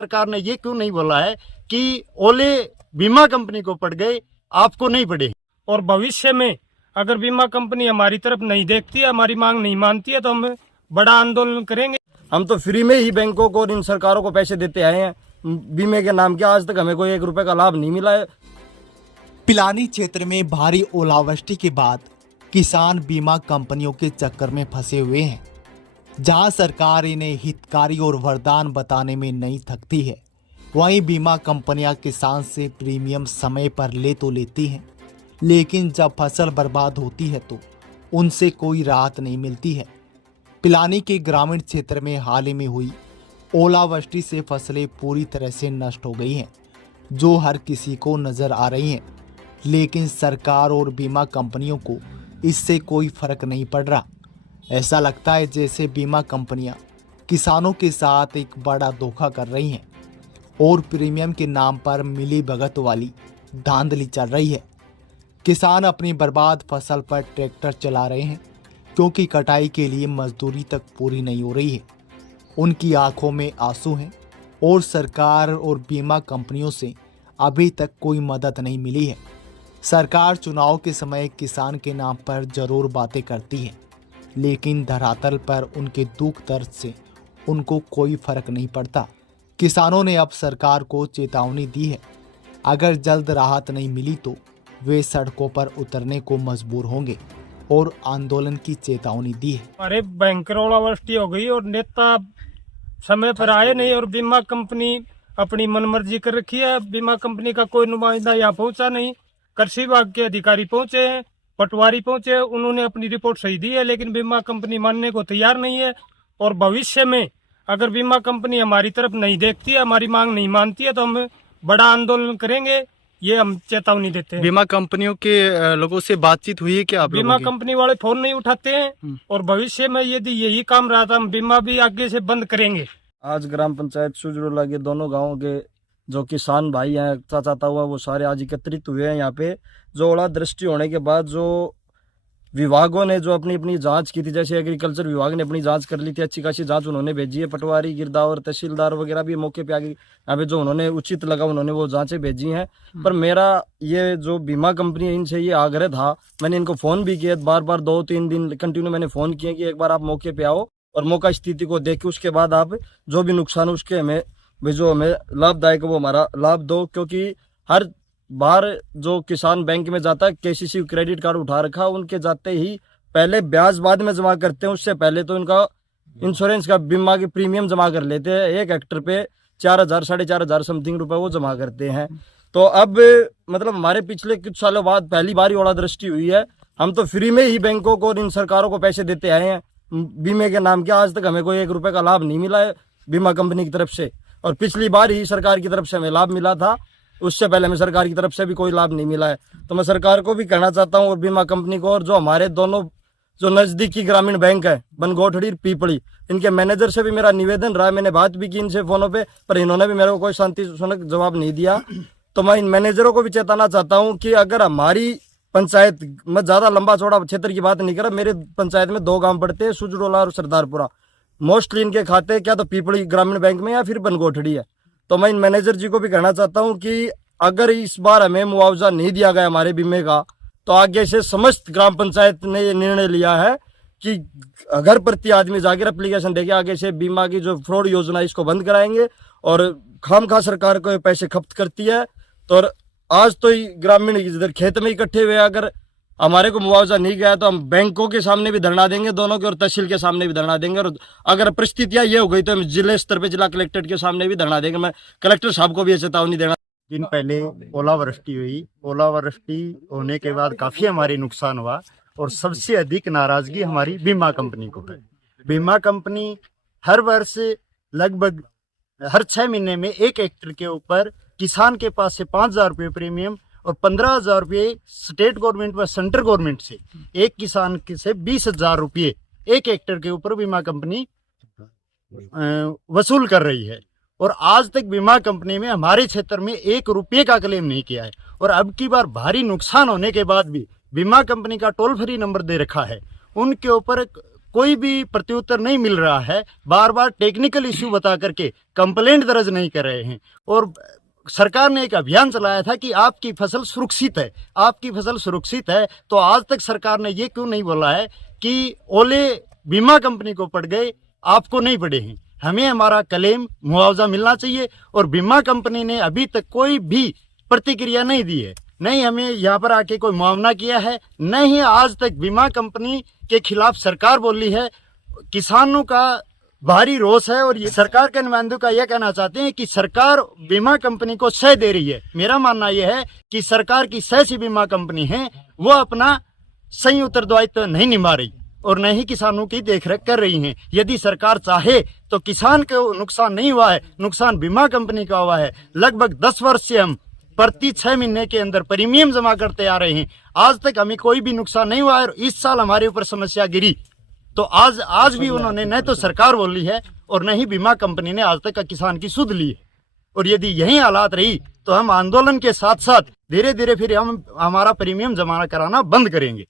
सरकार ने ये क्यों नहीं बोला है कि ओले बीमा कंपनी को पड़ गए, आपको नहीं पड़े। और भविष्य में अगर बीमा कंपनी हमारी तरफ नहीं देखती है, हमारी मांग नहीं मानती है, तो हम बड़ा आंदोलन करेंगे। हम तो फ्री में ही बैंकों को और इन सरकारों को पैसे देते आए हैं बीमे के नाम के, आज तक हमें कोई 1 रुपए का लाभ नहीं मिला है। पिलानी क्षेत्र में भारी ओलावृष्टि के बाद किसान बीमा कंपनियों के चक्कर में फंसे हुए हैं। जहां सरकार इन्हें हितकारी और वरदान बताने में नहीं थकती है, वहीं बीमा कंपनियां किसान से प्रीमियम समय पर ले तो लेती हैं, लेकिन जब फसल बर्बाद होती है तो उनसे कोई राहत नहीं मिलती है। पिलानी के ग्रामीण क्षेत्र में हाल ही में हुई ओलावृष्टि से फसलें पूरी तरह से नष्ट हो गई हैं, जो हर किसी को नजर आ रही हैं, लेकिन सरकार और बीमा कंपनियों को इससे कोई फर्क नहीं पड़ रहा। ऐसा लगता है जैसे बीमा कंपनियां किसानों के साथ एक बड़ा धोखा कर रही हैं और प्रीमियम के नाम पर मिली भगत वाली धांधली चल रही है। किसान अपनी बर्बाद फसल पर ट्रैक्टर चला रहे हैं क्योंकि कटाई के लिए मजदूरी तक पूरी नहीं हो रही है। उनकी आंखों में आंसू हैं और सरकार और बीमा कंपनियों से अभी तक कोई मदद नहीं मिली है। सरकार चुनाव के समय किसान के नाम पर जरूर बातें करती है, लेकिन धरातल पर उनके दुख दर्द से उनको कोई फर्क नहीं पड़ता। किसानों ने अब सरकार को चेतावनी दी है, अगर जल्द राहत नहीं मिली तो वे सड़कों पर उतरने को मजबूर होंगे और आंदोलन की चेतावनी दी है। हमारे भयंकर ओलावृष्टि हो गई और नेता समय पर आए नहीं, और बीमा कंपनी अपनी मनमर्जी कर रखी है। बीमा कंपनी का कोई नुमाइंदा यहाँ पहुंचा नहीं। कृषि विभाग के अधिकारी पहुंचे हैं, पटवारी पहुंचे, उन्होंने अपनी रिपोर्ट सही दी है, लेकिन बीमा कंपनी मानने को तैयार नहीं है। और भविष्य में अगर बीमा कंपनी हमारी तरफ नहीं देखती है, हमारी मांग नहीं मानती है, तो हम बड़ा आंदोलन करेंगे, ये हम चेतावनी देते हैं। बीमा कंपनियों के लोगों से बातचीत हुई है क्या आप बीमा लोगों की? कंपनी वाले फोन नहीं उठाते हैं, और भविष्य में यदि यही काम रहा था, हम बीमा भी आगे से बंद करेंगे। आज ग्राम पंचायत सुजरोला के दोनों गांवों के जो किसान भाई हैं, चाचा हुआ, वो सारे आज एकत्रित हुए हैं यहाँ पे। जो ओला दृष्टि होने के बाद जो विभागों ने जो अपनी अपनी जांच की थी, जैसे एग्रीकल्चर विभाग ने अपनी जांच कर ली थी, अच्छी खासी जांच उन्होंने भेजी है। पटवारी, गिरदावर, तहसीलदार वगैरह भी मौके पे आगे यहाँ पे जो उन्होंने उचित लगा उन्होंने वो जांचें भेजी हैं। पर मेरा ये जो बीमा कंपनी है, इनसे ये आग्रह था, मैंने इनको फ़ोन भी किया बार बार, 2-3 दिन कंटिन्यू मैंने फ़ोन किए कि एक बार आप मौके पे आओ और मौका स्थिति को देख के उसके बाद आप जो भी नुकसान उसके हमें जो हमें लाभदायक वो हमारा लाभ दो। क्योंकि हर बार जो किसान बैंक में जाता है, केसीसी क्रेडिट कार्ड उठा रखा, उनके जाते ही पहले ब्याज बाद में जमा करते हैं, उससे पहले तो इनका इंश्योरेंस का बीमा की प्रीमियम जमा कर लेते हैं। 1 हेक्टर पे 4,000 4,500 समथिंग रुपए वो जमा करते हैं। तो अब मतलब हमारे पिछले कुछ सालों बाद पहली बार ओलादृष्टि हुई है। हम तो फ्री में ही बैंकों को और इन सरकारों को पैसे देते आए हैं बीमे के नाम के, आज तक हमें कोई 1 रुपए का लाभ नहीं मिला है बीमा कंपनी की तरफ से। और पिछली बार ही सरकार की तरफ से हमें लाभ मिला था, उससे पहले हमें सरकार की तरफ से भी कोई लाभ नहीं मिला है। तो मैं सरकार को भी कहना चाहता हूँ और बीमा कंपनी को, और जो हमारे दोनों जो नजदीकी ग्रामीण बैंक है, बनगोठड़ी, पीपली, इनके मैनेजर से भी मेरा निवेदन रहा है। मैंने बात भी की इनसे फोनों पे, पर इन्होंने भी मेरे को कोई शांतिजनक जवाब नहीं दिया। तो मैं इन मैनेजरों को भी चेताना चाहता हूँ कि अगर हमारी पंचायत, मैं ज्यादा लंबा चौड़ा क्षेत्र की बात नहीं कर रहा, मेरे पंचायत में 2 गाँव पड़ते हैं, सुजरोला और सरदारपुरा। मोस्टली इनके खाते क्या तो पीपली ग्रामीण बैंक में या फिर बनगोठड़ी है। तो मैं इन मैनेजर जी को भी कहना चाहता हूँ कि अगर इस बार हमें मुआवजा नहीं दिया गया हमारे बीमे का, तो आगे से समस्त ग्राम पंचायत ने ये निर्णय लिया है कि घर प्रति आदमी जाकर एप्लीकेशन देके आगे से बीमा की जो फ्रॉड योजना इसको बंद कराएंगे। और खामखा सरकार को पैसे खपत करती है। तो आज तो ग्रामीण इधर खेत में इकट्ठे हुए, अगर हमारे को मुआवजा नहीं गया तो हम बैंकों के सामने भी धरना देंगे, दोनों के, और तहसील के सामने भी धरना देंगे। और अगर परिस्थितियां ये हो गई तो हम जिले स्तर पे, जिला कलेक्ट्रेट के सामने भी धरना देंगे। मैं कलेक्टर साहब को भी ये चेतावनी देना। दिन पहले ओलावृष्टि हुई, ओलावृष्टि होने के बाद काफी हमारी नुकसान हुआ, और सबसे अधिक नाराजगी हमारी बीमा कंपनी को है। बीमा कंपनी हर वर्ष लगभग हर 6 महीने में 1 हेक्टर के ऊपर किसान के पास से 5,000 रुपये प्रीमियम और 15,000 रुपये स्टेट गवर्नमेंट व सेंट्रल गवर्नमेंट से, एक किसान से 20,000 रुपये 1 हेक्टर के ऊपर बीमा कंपनी वसूल कर रही है। और आज तक बीमा कंपनी में हमारे क्षेत्र में 1 रुपये का क्लेम नहीं किया है। और अब की बार भारी नुकसान होने के बाद भी बीमा कंपनी का टोल फ्री नंबर दे रखा है, उनके ऊपर कोई भी प्रत्युत्तर नहीं मिल रहा है, बार बार टेक्निकल इश्यू बता करके कंप्लेंट दर्ज नहीं कर रहे हैं। और सरकार ने एक अभियान चलाया था कि आपकी फसल सुरक्षित है, आपकी फसल सुरक्षित है, तो आज तक सरकार ने ये क्यों नहीं बोला है कि ओले बीमा कंपनी को पड़ गए, आपको नहीं पड़े हैं। हमें हमारा क्लेम मुआवजा मिलना चाहिए। और बीमा कंपनी ने अभी तक कोई भी प्रतिक्रिया नहीं दी है, नहीं हमें यहाँ पर आके कोई मुआवजा किया है, नहीं आज तक बीमा कंपनी के खिलाफ सरकार बोली है। किसानों का भारी रोष है और ये सरकार के नुमाइंदों का यह कहना चाहते हैं कि सरकार बीमा कंपनी को सह दे रही है। मेरा मानना यह है कि सरकार की सह सी बीमा कंपनी है, वो अपना सही उत्तरदायित्व नहीं निभा रही और न ही किसानों की देखरेख कर रही हैं। यदि सरकार चाहे तो किसान को नुकसान नहीं हुआ है, नुकसान बीमा कंपनी का हुआ है। लगभग 10 वर्ष से हम प्रति 6 महीने के अंदर प्रीमियम जमा करते आ रहे हैं, आज तक हमें कोई भी नुकसान नहीं हुआ है। और इस साल हमारे ऊपर समस्या गिरी तो आज भी उन्होंने न तो सरकार बोली है और न ही बीमा कंपनी ने आज तक का किसान की सुध ली है। और यदि यही हालात रही तो हम आंदोलन के साथ साथ धीरे धीरे फिर हम हमारा प्रीमियम जमा कराना बंद करेंगे।